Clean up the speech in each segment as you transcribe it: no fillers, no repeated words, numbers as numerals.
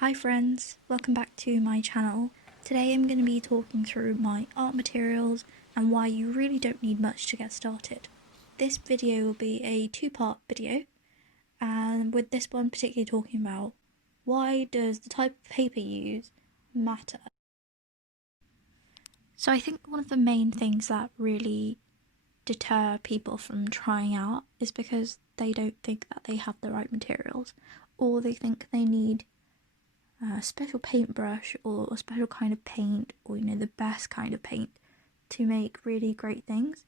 Hi friends, welcome back to my channel. Today I'm going to be talking through my art materials and why you really don't need much to get started. This video will be a two-part video, and with this one particularly talking about why does the type of paper you use matter. So I think one of the main things that really deter people from trying art is because they don't think that they have the right materials, or they think they need a special paintbrush or a special kind of paint, or the best kind of paint to make really great things.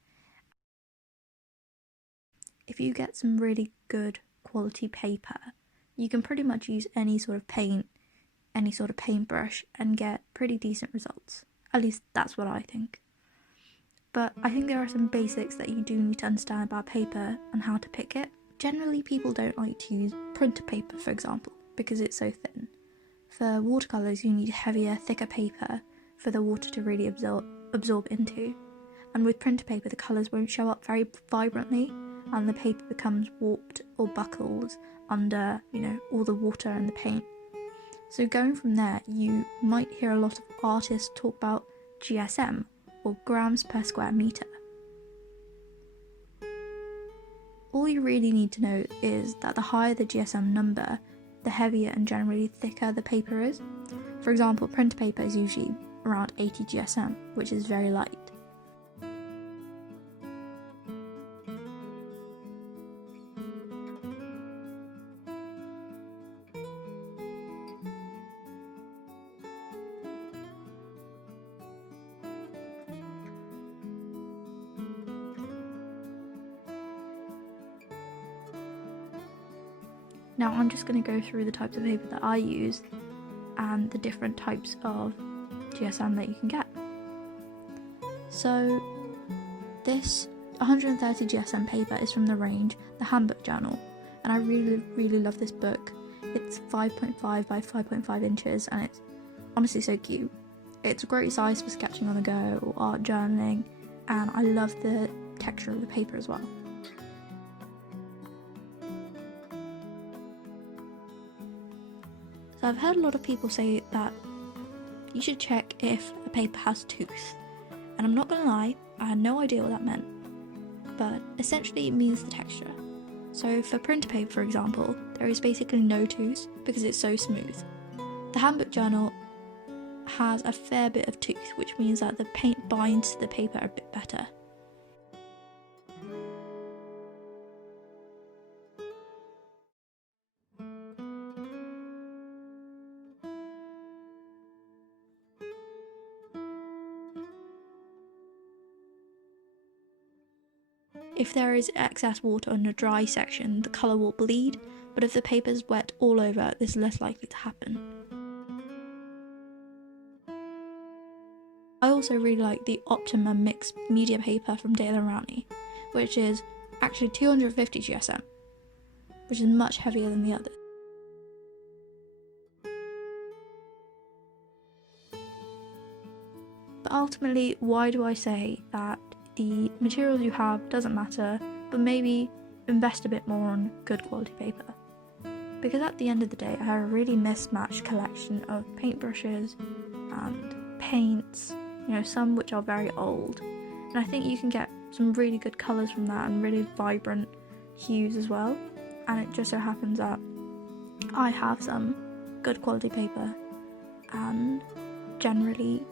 If you get some really good quality paper, you can pretty much use any sort of paint, any sort of paintbrush and get pretty decent results. At least that's what I think. But I think there are some basics that you do need to understand about paper and how to pick it. Generally, people don't like to use printer paper, for example, because it's so thin. For watercolours, you need heavier, thicker paper for the water to really absorb into. And with printer paper, the colours won't show up very vibrantly, and the paper becomes warped or buckles under, all the water and the paint. So going from there, you might hear a lot of artists talk about GSM, or grams per square metre. All you really need to know is that the higher the GSM number, the heavier and generally thicker the paper is. For example, printer paper is usually around 80 GSM, which is very light. Now I'm just going to go through the types of paper that I use and the different types of GSM that you can get. So this 130 GSM paper is from the range, the Handbook Journal, and I really love this book. It's 5.5 by 5.5 inches and it's honestly so cute. It's a great size for sketching on the go or art journaling, and I love the texture of the paper as well. So I've heard a lot of people say that you should check if a paper has tooth, and I'm not gonna lie, I had no idea what that meant, but essentially it means the texture. So for printer paper, for example, there is basically no tooth because it's so smooth. The Handbook Journal has a fair bit of tooth, which means that the paint binds to the paper a bit better. If there is excess water on the dry section, the colour will bleed, but if the paper is wet all over, this is less likely to happen. I also really like the Optimum Mixed Media paper from Rowney, which is actually 250 GSM, which is much heavier than the others. But ultimately, why do I say that the materials you have doesn't matter, but maybe invest a bit more on good quality paper? Because at the end of the day, I have a really mismatched collection of paintbrushes and paints, some which are very old, and I think you can get some really good colours from that and really vibrant hues as well. And it just so happens that I have some good quality paper, and generally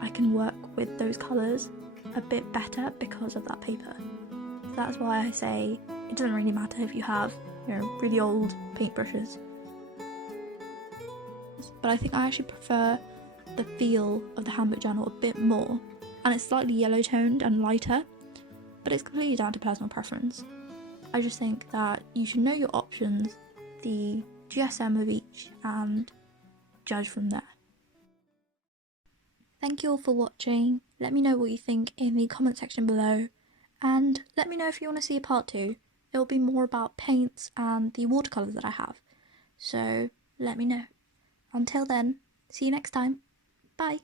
I can work with those colours a bit better because of that paper. So that's why I say it doesn't really matter if you have, really old paintbrushes. But I think I actually prefer the feel of the Handbook Journal a bit more, and it's slightly yellow toned and lighter, but it's completely down to personal preference. I just think that you should know your options, the GSM of each, and judge from there. Thank you all for watching. Let me know what you think in the comment section below, and let me know if you want to see a part 2. It will be more about paints and the watercolours that I have, so let me know. Until then, see you next time. Bye!